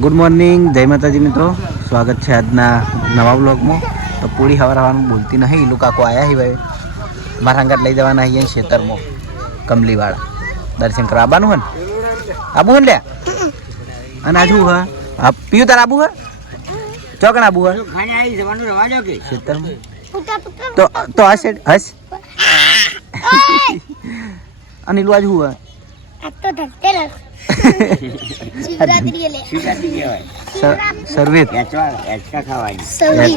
Good morning, જય માતાજી મિત્રો. સ્વાગત છે આજના નવા બ્લોગમાં. તો પૂરી હવારવાનું બોલતી નહીં. ઈલુ કાકો આવ્યા હી ભાઈ મારા હંગાત લઈ જવાના અહીં ખેતરમાં કમલીવાળા દર્શન કરવા આવવાનું હોય ને. આબુ હોય ને લ્યા. અને આજુ હા આ પીયું તાર આબુ હોય ચોકણ આબુ હોય ખેતરમાં તો હસ હસ અને ઈલુ આજુ હોય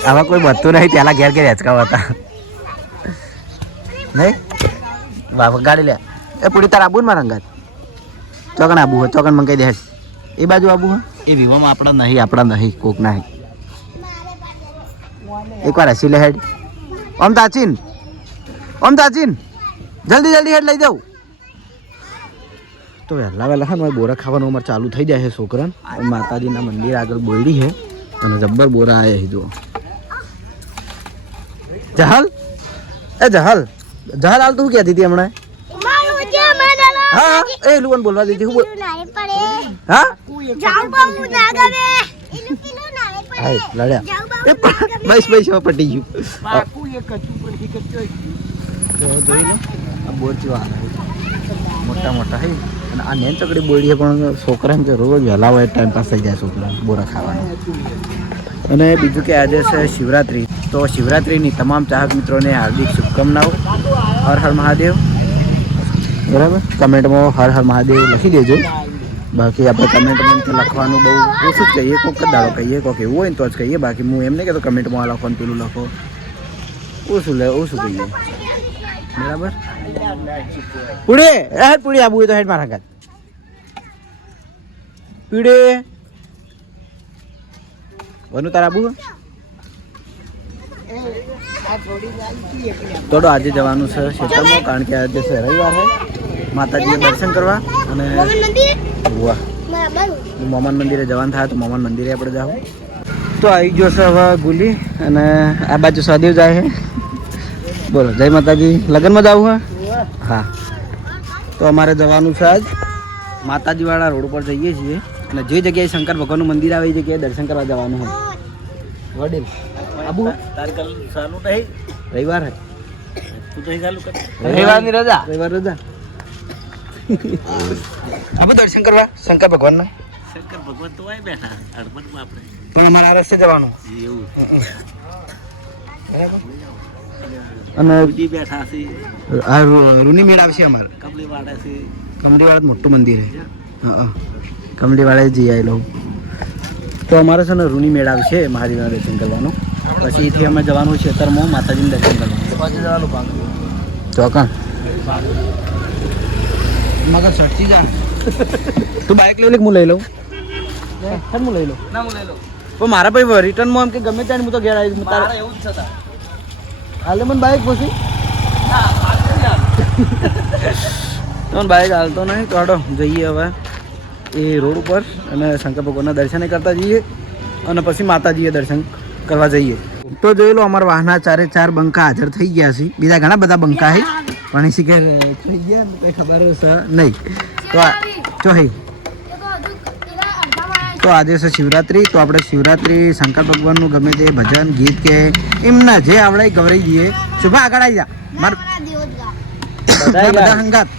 આવા કોઈ બધું નહીં. પેલા ઘેર ઘેર હેચકા હતા નહીં. ગાડી લે એ પૂરી તાર આબુ ને મારા અંગાત ચોકણ આબુ હોય ચોકણ મંગાઈ દે. એ બાજુ આબુ હોય એ વિવામાં આપણા નહીં કોક ના. એકવાર હસી લે હેડ. ઓમ તાચીન જલ્દી હેડ લઈ જાઉં. તો વહેલા હા બોરા ખાવાનું અમારે ચાલુ થઈ જાય છે છોકરાને. માતાજીના મંદિર આગળ બોયડી છે અને જબ્બર બોરા આવ્યા છે. જુઓ જહલ હાલ તું ક્યાંથી હતી હમણાં? હા એ લોકો બોલવા દીધી હું હા લડ્યા બસ પટી ગયું. બોર જેવા મોટા હે અને આ નેન ચકડી બોડી છે પણ છોકરા એમ કે રોજ વહેલા હોય ટાઈમ પાસ થઈ જાય છોકરા બોરા ખાવાનું. અને બીજું કે આજે છે શિવરાત્રિ. તો શિવરાત્રિની તમામ ચાહક મિત્રોને હાર્દિક શુભકામનાઓ. હર હર મહાદેવ. બરાબર, કમેન્ટમાં હર હર મહાદેવ લખી દેજો. બાકી આપણે કમેન્ટમાં લખવાનું બહુ ઓછું જ કહીએ. કોઈક જ દાડો કહીએ, કોઈક એવું હોય ને તો જ કહીએ. બાકી હું એમ નહીં કહેતો કમેન્ટમાં લખો ને પેલું લખો. ઓછું કહીએ. બરાબર. પૂડી આબુ તો હેડ મારા ઘાત પીડે વનુ તારા આબુ થોડો આજે જવાનું છે ક્ષેત્રમાં કારણ કે આજે છે રવિવાર છે. માતાજીએ દર્શન કરવા અને મોમાન મંદિરે જવાનું થાય તો મોમાન મંદિરે આપણે જાવ. તો આવી ગયો છે હવે ગુલી અને આ બાજુ સહદેવ જાય છે. બોલો જય માતાજી. લગ્નમાં જવું હે? હા. તો અમારે જવાનું છે આજ માતાજીવાળા રોડ પર જઈએ છીએ અને જે જગ્યાએ શંકર ભગવાનનું મંદિર આવે એ જગ્યાએ દર્શન કરવા જવાનું હોય. વડીલ આબુ રવિવાર હે રવિવારની રજા આબુ દર્શન કરવા શંકર ભગવાનના. તો બેઠા પણ અમારે આ રસ્તે જવાનું બરાબર. અને રૂની મેળ આવશે અમારે કમલીવાળા મોટું મંદિર છે. હા કમલીવાળા જઈ આવેલો. તો અમારે છે ને રૂની મેળ આવશે મહાદેવના દર્શન કરવાનું. પછી અહીંથી અમે જવાનું ખેતરમાં માતાજીનું દર્શન કરવાનું. ચોકણ મગર સટકી જા. તું બાઇક લઈ લે હું લઈ લઉં. હું લઈ લઉં પણ મારા ભાઈ રિટર્નમાં એમ કે ગમે ત્યાં હું તો ઘેર આવી તારે એવું જ થતા. હાલે મને બાઇક પછી તમને બાઇક હાલતો નહીં. તો હાડો જઈએ હવે એ રોડ ઉપર અને શંકર ભગવાનના દર્શન કરતા જઈએ અને પછી માતાજીએ દર્શન કરવા જઈએ. તો જોઈ લો અમારા વાહના 4 બંકા હાજર થઈ ગયા છે. બીજા ઘણા બધા બંકા છે પણ એ શીખે થઈ ગયા કંઈ ખબર નહીં. તો તો આજે છે શિવરાત્રિ. તો આપણે શિવરાત્રિ શંકર ભગવાનનું ગમે તે ભજન ગીત કે એમના જે આવડે ગવરાઈ દઈએ. શુભા આગળ આવી જા માર બધા હંગાત.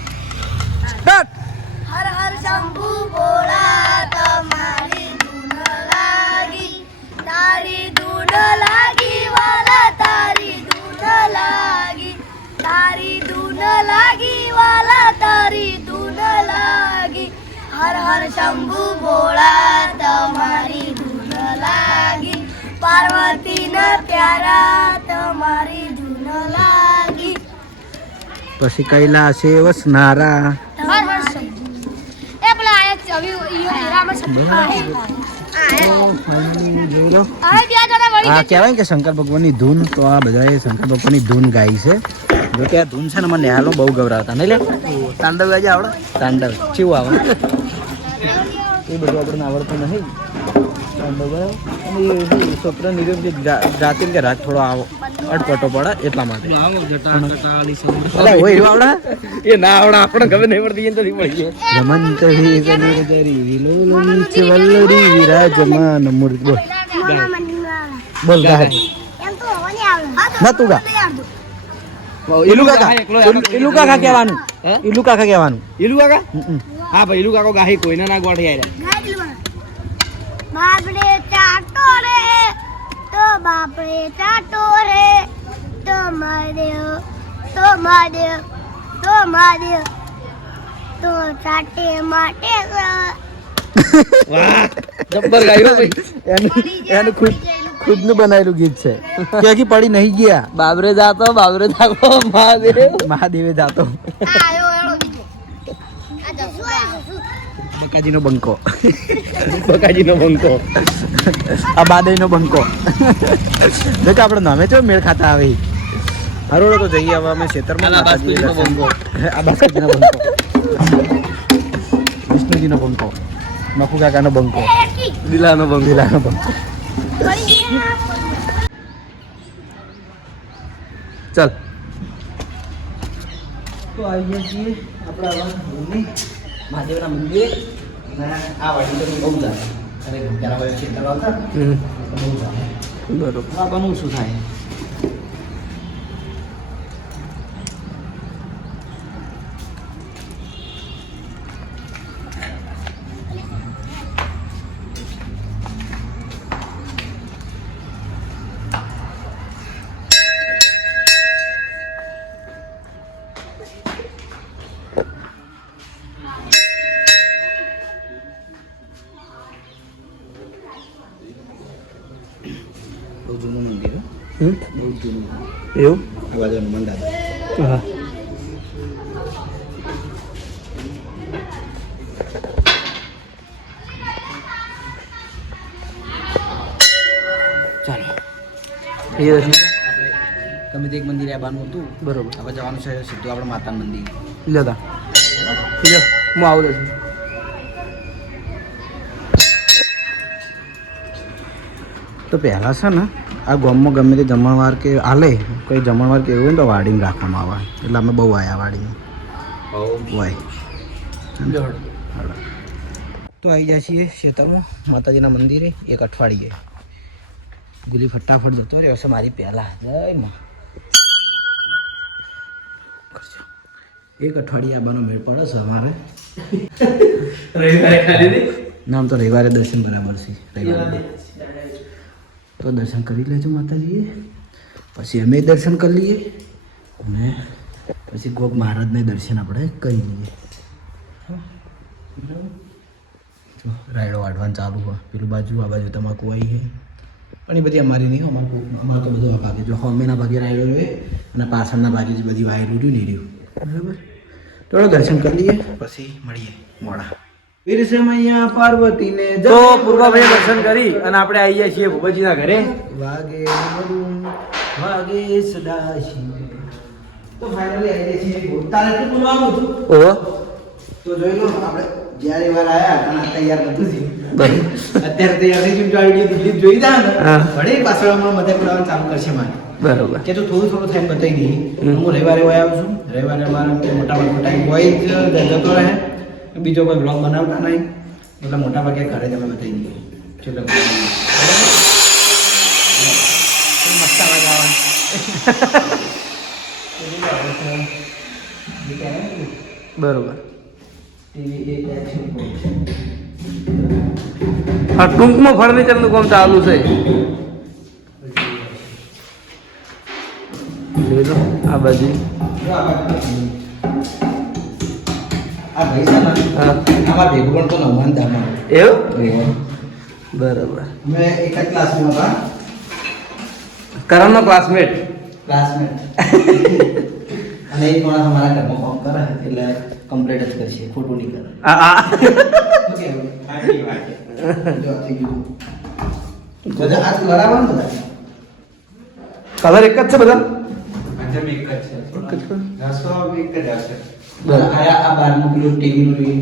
હર હર શંભુ ભોળા તમારી ધૂન લાગી તારી ધૂન લાગી વાલા તારી ધૂન લાગી તારી ધૂન લાગી વાલા તારી ધૂન લાગી. હર હર શંભુ ભોળા તમારી ધૂન લાગી પાર્વતીના પ્યારા તમારી ધૂન લાગી. પછી કૈલાસે વસનારા કહેવાય કે શંકર ભગવાનની ધૂન. તો આ બધાએ શંકર ભગવાનની ધૂન ગાઈ છે. જો કે આ ધૂન છે ને મને નેહાલો બહુ ગવરાવતા નહીં લે. તાંડવ આજે આવડે? તાંડવ કેવું આવે એ બધું આપણને આવડતું નહીં. તાંડવ બરાબર. અને એ છોકરા નિરમ જાતિ કે રાત થોડો અટપટો પડે એટલા માટે આવો જટા ટટાલી અલે ઓય એવા આવડા એ ના આવડા આપણે ખબર નહીં પડતી એને તો નહીં પડી રમંત હી ગનર જરી વિલોલની ચવલ્લરી વિરાજમાન મૂર્તિ બોલ બોલ ગા એમ તો હોવાની આવે ના તું ગા ઈલુ કાકા કહેવાનું ઈલુ કાકા કહેવાનું ઈલુ કાકા હા ભાઈ ઈલુ કાકો ગાહી કોઈને ના ગોઠી આયા બાપરે ચાટો રે તો બાપરે ચાટો રે તો માર્યો તો માર્યો તો માર્યો તો ચાટે માટે વાહ જબ્બર ગાયો ભાઈ એનું ખુદનું બનાવેલું ગીત છે ક્યાંથી પડી નહીં ગયા બાબરે જાતો મહાદેવ મહાદેવે જાતો આયો એળો દીધો આ જસુ આયો બકાજીનો બંકો બકાજીનો બંકો આ બાદઈનો બંકો દેખ આપણે નામે ચો મેળ ખાતા આવે હરોડો તો જઈએ હવે અમે ખેતરમાં આ બાસ્કુજીનો બંકો આ બાસ્કુજીનો બંકો વિષ્ણુજીનો બંકો મફુ કાકાનો બંકો દિલાનો બંકો દિલાનો બંકો ચાલ તો આવીએ છીએ આપણા મહાદેવના મંદિરે આ વાડી તો બહુ જાય અરે ઘણા બધા ખેતર આવતા બહુ જાય બરોબર આ બનવું શું થાય બહુ જૂનું મંદિર બહુ જૂનું એવું આ બાજુનું મંડા હા ચાલો એ આપણે ગમે તે એક મંદિરે આવવાનું હતું બરોબર હવે જવાનું છે સીધું આપણે માતાનું મંદિર લેતા હું આવું છું તો પહેલાં છે ને આ ગામમાં ગમે તે જમણવાર કે આલે કોઈ જમણવાર કે એવું હોય ને તો વાડીમાં રાખવામાં આવે એટલે અમે બહુ આવ્યા વાડીમાં હોય તો આવી જાય છીએ ખેતરમાં માતાજીના મંદિરે એક અઠવાડિયે ગુલી ફટાફટ જતો રહ્યો છે મારી પહેલાં જય માં એક અઠવાડિયે આવવાનો મેળ પડે છે અમારે નામ તો રવિવારે દર્શન બરાબર છે રવિવારે તો દર્શન કરી લેજો માતાજીએ પછી અમે દર્શન કરી લઈએ અને પછી ગોગ મહારાજને દર્શન આપણે કરી લઈએ જો રાયડો વાઢવાનું ચાલુ હોય પેલું બાજુ આ બાજુ તમાકુ આવી છે પણ એ બધી અમારી નહીં અમારે તો બધું આ ભાગે જો હોમેના ભાગે રાયડો રહે અને પાછળના ભાગે જ બધી વાયરું રહ્યું નહીં રહ્યું બરાબર થોડો દર્શન કરી લઈએ પછી મળીએ મોડા વીરસે મૈયા પાર્વતીને તો પૂર્વાભાઈ દર્શન કરી અને આપણે આવી જાય છીએ ભૂપતજીના ઘરે વાગે મરું વાગે સદાશિવ તો ફાઇનલી આવી જાય છીએ તારે શું બોલવાનું હતું ઓહો તો જોઈ લો આપણે જ્યારે વાર આયા અને તૈયાર નતું થયું બરાબર અત્યારે તૈયાર થઈ ગયું ગાડી દિલ્હી જોઈ દા ને હા. વડે પાછળ મધ્ય પડાવવાનું ચાલુ કરશે મારે બરોબર કે તું થોડું ટાઈમ બતાવી દઈએ હું રવિવારે હોય આવું છું રવિવારે મારે મોટા ભાગે ટાઈમ હોય જ જતો રહે બીજો કોઈ બ્લોગ બનાવતા નહીં એટલે મોટા ભાગે ઘરે તમે બતાવી દઈએ ચલો મસ્ત અવાજ આવે બરોબર હા ટૂંકમાં ફર્નિચરનું કામ ચાલુ છે જોઈ લો આ બાજુ આ ભાઈ છે ને હા આમાં ભેગું પણ તો નવમાન દામાં એવું બરોબર અમે એક જ ક્લાસમાં હતા કરણનો ક્લાસમેટ ક્લાસમેટ અને એક માણસ અમારા ઘરમાં કામ કરે એટલે કમ્પ્લીટ જ કરશે ખોટું નહીં કરે આ બધા હાથ બરાબર ને બધા કલર એક જ છે બધા આ બારનું પેલું ટીવીનું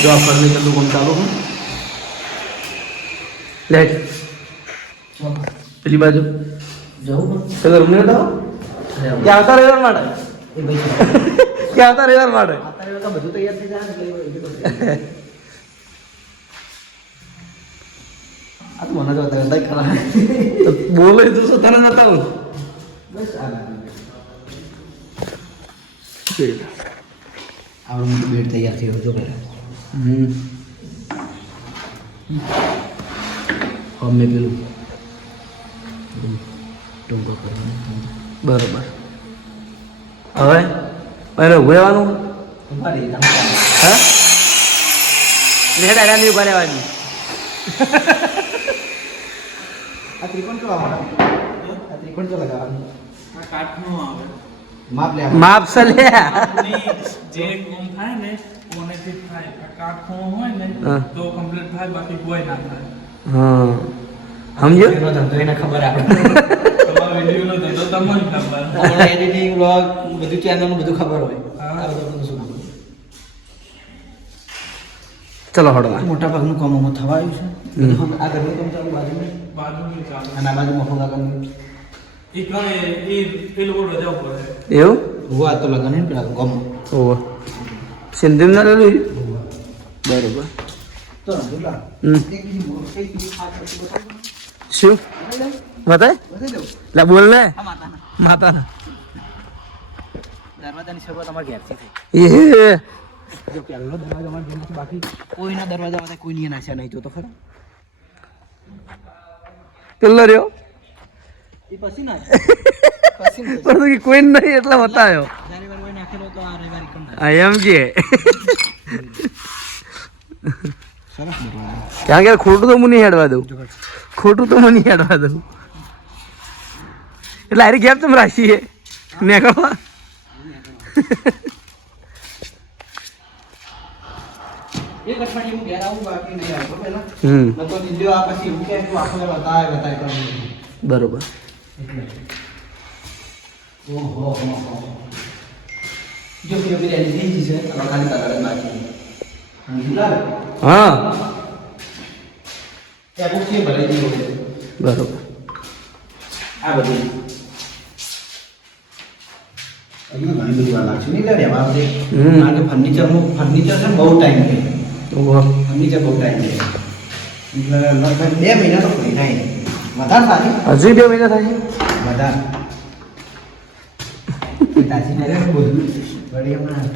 જો આ ફર્નિચરનું કામ ચાલુ છે લેટ પેલી બાજુ જવું પેલો રૂમ ને દાવ કે આવતા રવિવાર માટે એ ભાઈ કે આવતા રવિવાર માટે અત્યારે તો બધું તૈયાર થઈ જાય આ તો મને તો અત્યારે ખરા તો બોલે તો શું તને નતા હું બસ આ આવડું મોટું બેડ તૈયાર થયું જો પેલા અમે પેલું ટૂંકો કરવાનું બરોબર હવે એને ઉભું રહેવાનું હા લેટ આડાની ઉભા રહેવાની આ ત્રિકોણ કેવા આવે આ ત્રિકોણ તો લગાવવાનું આ કાઠનો આવે માપ લે માપ સે લે આપની જે કોમ થાય ને કોનેથી થાય આ કાઠનો હોય ને હા. તો કમ્પ્લીટ થાય બાકી કોઈ ના થાય હા સમજો એનો ધંધો એને ખબર આપણે તમારો વિડિયો નો ધંધો તમને ખબર આપણે એડિટિંગ વ્લોગ બધું ચેનલનું બધું ખબર હોય હા. આ બધું શું ખબર ચલો હળવા મોટા ભાગનું કામોમાં થવા આવ્યું છે હમ. આ ઘરનું કામ ચાલુ બાજુમાં બાજુની ચાલે અને આ બાજુ મફો લગન એ કરે એ પેલું રજા ઉપર એવું હુઆ તો લગન હે પેલા ગમ ઓહો સિંધી ના લેલું બરોબર તો બોલા હમ. એક બીજી બોલ કઈ બીજી ખાસ વસ્તુ બતાવો શું બતાય બતાવી દઉં લા બોલ ને આ માતાના માતા દરવાજાની શરૂઆત અમારા ઘેરથી થઈ એ જો પહેલો દરવાજો અમારા ઘેરથી બાકી કોઈના દરવાજા કોઈ નહીં નાખ્યા નહીં તો ખરા પેલો રહ્યો એ પછી ના પછી ના પણ કે કોઈ નહીં એટલે બતાવ્યો જ્યારે વાર કોઈ નાખેલો તો આ રવિવારી કમ આ એમ કે સરસ દરવાજો કારણ કે ખોટું તો હું નહીં હેડવા દઉં ખોટું તો હું નહીં હેડવા દઉં એટલે આરી ગેપ તમે રાખીએ મેકઅપમાં એક અઠવાડિયે હું ઘેર આવું બાકી નહીં આવતો પહેલા હમ નતો દીધો આ પછી એવું કે તું આખો બતાય કરવાનું બરોબર ઓહો જો કે મેરી રેડી થઈ છે હવે ખાલી કલર બાકી સમજ્યા હા ત્યાં બુક કે ભરાઈ દીધો છે બરોબર આ બધું અહીંયા ઘણી બધી વાર લાગશે નહીં લે રહેવા દે હમ. કારણ કે ફર્નિચર છે ને બહુ ટાઈમ લે ઓહો ફર્નિચર બહુ ટાઈમ લે એટલે લગભગ 2 મહિના તો કોઈ થાય નહીં વધારે સાચી હજી 2 મહિના થાય વધારે તાજી ના રે બધું વળી હમણાં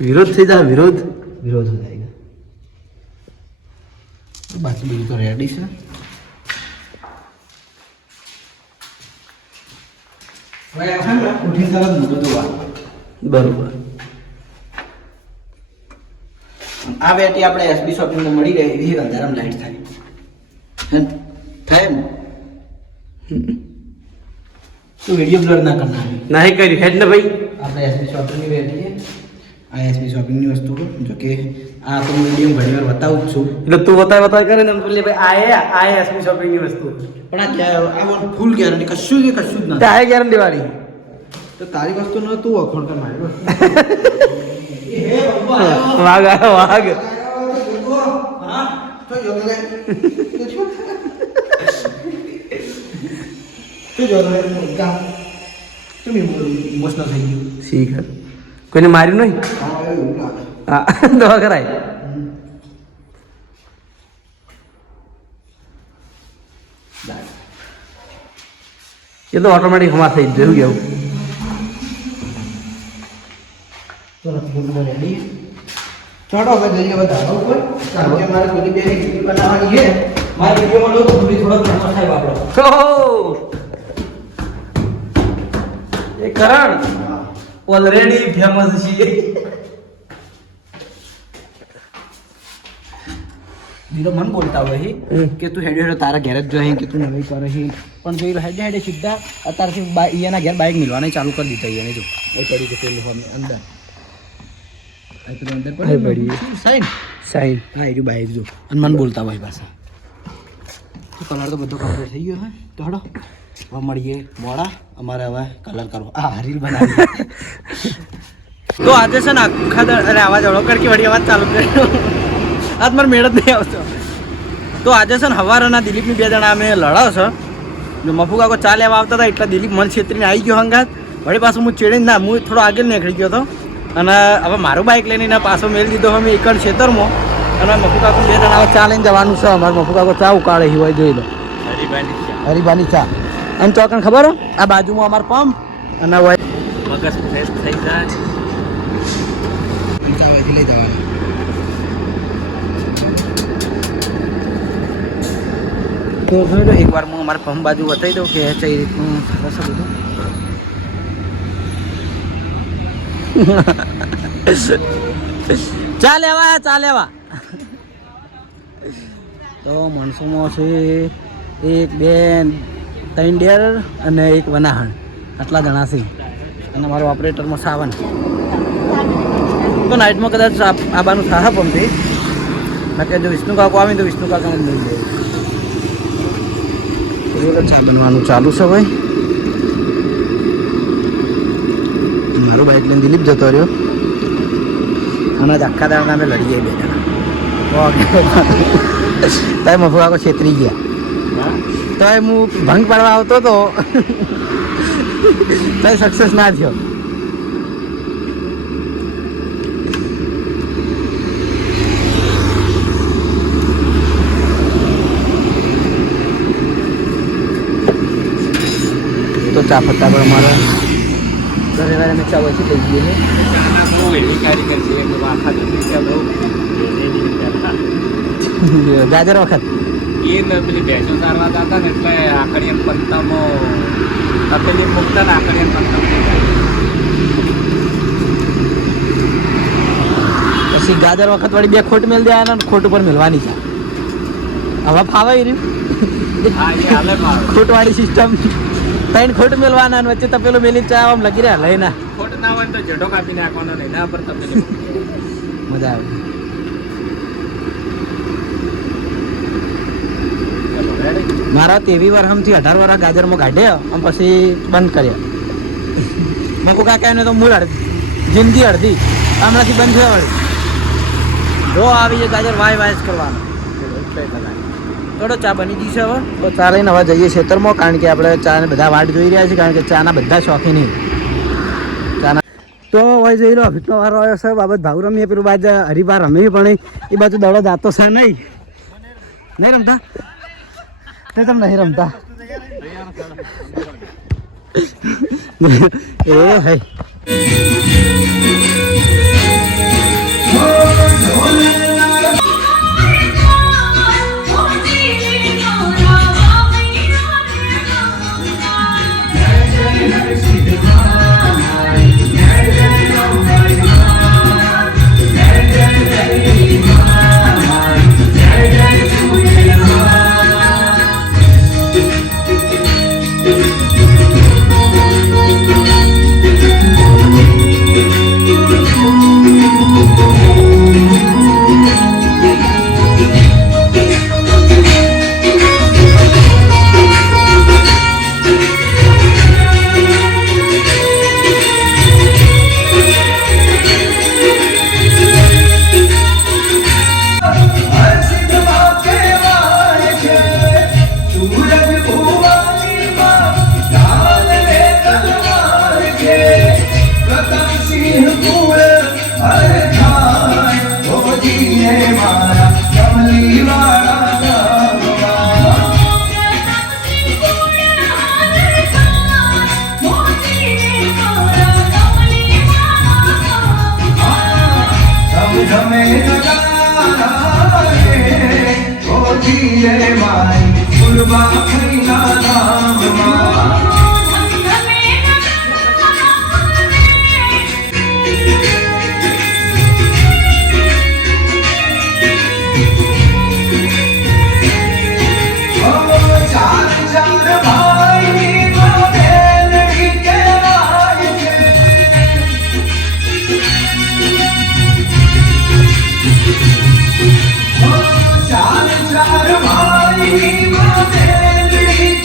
વિરોધ થઈ જાય વિરોધ વિરોધ થઈ જાય બાકી બધું તો રેડી છે ભાઈ આ ઉઠીને તરત મૂકો તો વા બરોબર આ બેટી આપણે એસબી શોપિંગમાં મળી રહે એવી અંધારામાં લાઈટ થાય હે? થાય ને તું વિડીયો બ્લર ના કરના નહીં કર્યું હેડ ને ભાઈ આપણે એસબી શોપિંગની બેટી છે આ એસબી શોપિંગની વસ્તુ જો કે આ તો હું વિડીયો ઘણી વાર બતાવું જ છું એટલે તું બતાય કરે ને બોલે ભાઈ આ એસપી શોપિંગની વસ્તુ પણ આ ફૂલ ગેરંટી કશું જ ના તે આ ગેરંટી વાળી તો તારી વસ્તુ ન તું અખોડ કર માર્યો વાઘ આવ્યો વાઘ હા તો જોલે તો જોલે કામ તમે ઇમોશનલ થઈ ગયું શીખ કોઈને માર્યું નહીં હા એવું લાગે હા દવા કરાય એ તો ઓટોમેટિક હમા થઈ જોયું કેવું તો નથી રેડી ચડો હવે જઈએ બધા ઉપર કારણ કે મારે બધી બે વિડીયો બનાવવાની છે મારી વિડીયોમાં લો તો થોડો ફેમસ થાય આપણો ઓહો! એ કરણ ઓલરેડી ફેમસ છીએ દીરો મન બોલતા હોય છે કે તું હેડે હેડે તારા ઘેર જ જોઈએ કે તું નવી કરે છે પણ જોઈ લો હેડે હેડે સીધા અત્યારથી અહીંયાના ઘેર બાઇક મિલવાને ચાલુ કરી દીધા એને જો એ પડી કે પેલું હોમ અંદર આ પેલું અંદર આ પડી. સાઈન સાઈન હા એ બાઇક જો અને મન બોલતા હોય પાછા તો કલર તો બધો કમ્પ્લીટ થઈ ગયો હે તો હડો હવે મળીએ મોડા અમારે હવે કલર કરવો આ રીલ બનાવી તો આજે છે ને આખા અરે આવાજ હળો કરકી વળી અવાજ ચાલુ કર્યો આજ મારે મેળ જ નહીં આવતો તો આજે છે ને હવારના દિલીપની 2 જણા અમે લડાવ છે. જો મફુ કાકો ચા લેવા આવતા હતા એટલે દિલીપ મન છેતરીને આવી ગયો હંગાત. વળી પાછું હું ચેડીને ના હું થોડો આગળ નીકળી ગયો હતો અને હવે મારું બાઇક લઈને પાછો મેળ દીધો અમે એકડ ખેતરમાં. અને મફુ કાકો 2 જણા ચા લઈને જવાનું છે. અમારે મફુ કાકો ચા ઉકાળે હોય જોઈ લો. હરીબાની ચા. અને ચોકન ખબર હો આ બાજુમાં અમારો પંપ અને મગજ ફ્રેશ થઈ જાય. લઈ જવાના. તો જોઈ એકવાર હું અમારા પંપ બાજુ બતાવી દઉં કે કઈ રીતનું સરસ બધું. ચા લેવા તો માણસોમાં છે 1 2 3 ડેર અને 1 વનાહણ આટલા જણા છે. અને મારો ઓપરેટરમાં સાવન તો નાઇટમાં કદાચ આબાનું થાહા પંપે બાકી જો વિષ્ણુ કાકો આવે તો વિષ્ણુ કાકાને જ લઈ જાય. ચા બનવાનું ચાલુ છે ભાઈ. મારું બાઇક લઈને દિલીપ જતો રહ્યો અને આખા દાડા અમે લડીએ 2 જણા. તો મફુ કાકો છેતરી ગયા. તો હું ભંગ પાડવા આવતો હતો તો સક્સેસ ના થયો. તો ચા પત્તા પર અમારા ઘરે વારે અમે ચા ઓછી લઈ જઈએ છીએ. ગાજર વખત પેલી ભેંસો ચારવા જતા ને એટલે આકડિયા પંતામાં તપેલી મૂકતા ને આકડિયા પંતામાં પછી ગાજર વખત વાળી 2 ખોટ મેળ દેવાના ને ખોટ ઉપર મેળવાની છે. હવે ફાવે રહ્યું ખોટ વાળી સિસ્ટમ 3 ખોટ મેળવાના વચ્ચે તપેલું મેલી ચા આમ લગી રહ્યા લઈ ના ખોટ ના હોય તો જડો કાપી નાખવાનો નહીં ના પર તપેલી મજા આવે. મારા 23 વર્ષથી 18 વર્ષ ગાજરમાં કાઢ્યા અને પછી બંધ કર્યા. મકુ કાકા તો મૂળ જિંદગી અડધી હમણાંથી બંધ થયા વળી. જો આવી ગાજર વાય કરવાનો થોડો ચા બની જશે હવે. તો ચા લઈને હવે જઈએ ખેતરમાં કારણ કે આપણે ચાને બધા વાટ જોઈ રહ્યા છીએ કારણ કે ચાના બધા શોખીન નહીં ચાના. તો હવે જોઈ લો અભિતનો વારો આવ્યો છે. બાબત ભાવ રમીએ પેલું બાજુ હરિભા રમી પણ એ બાજુ દડો જાતો છે નહીં રમતા તે તમે નહીં રમતા એ હે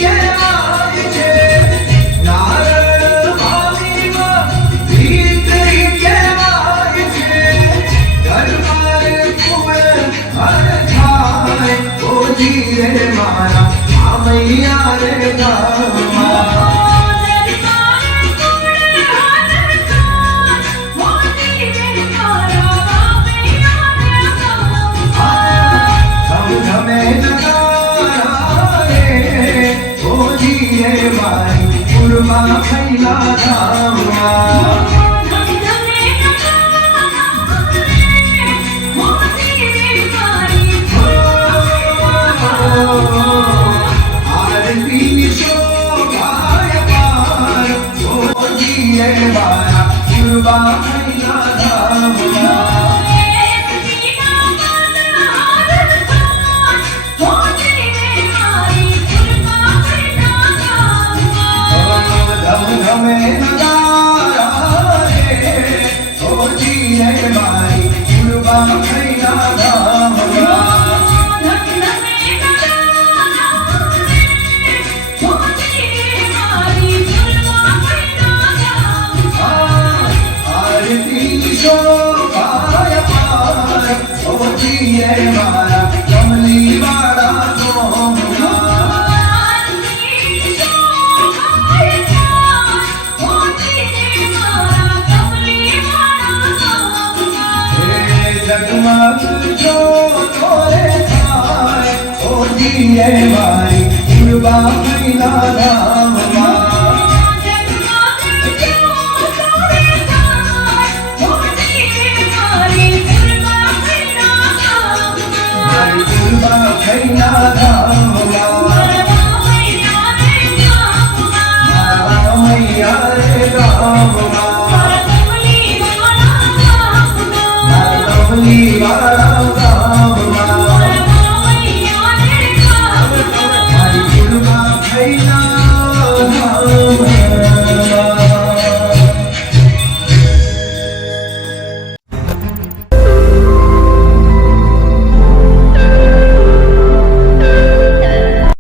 ચાર ભાઈ Bye.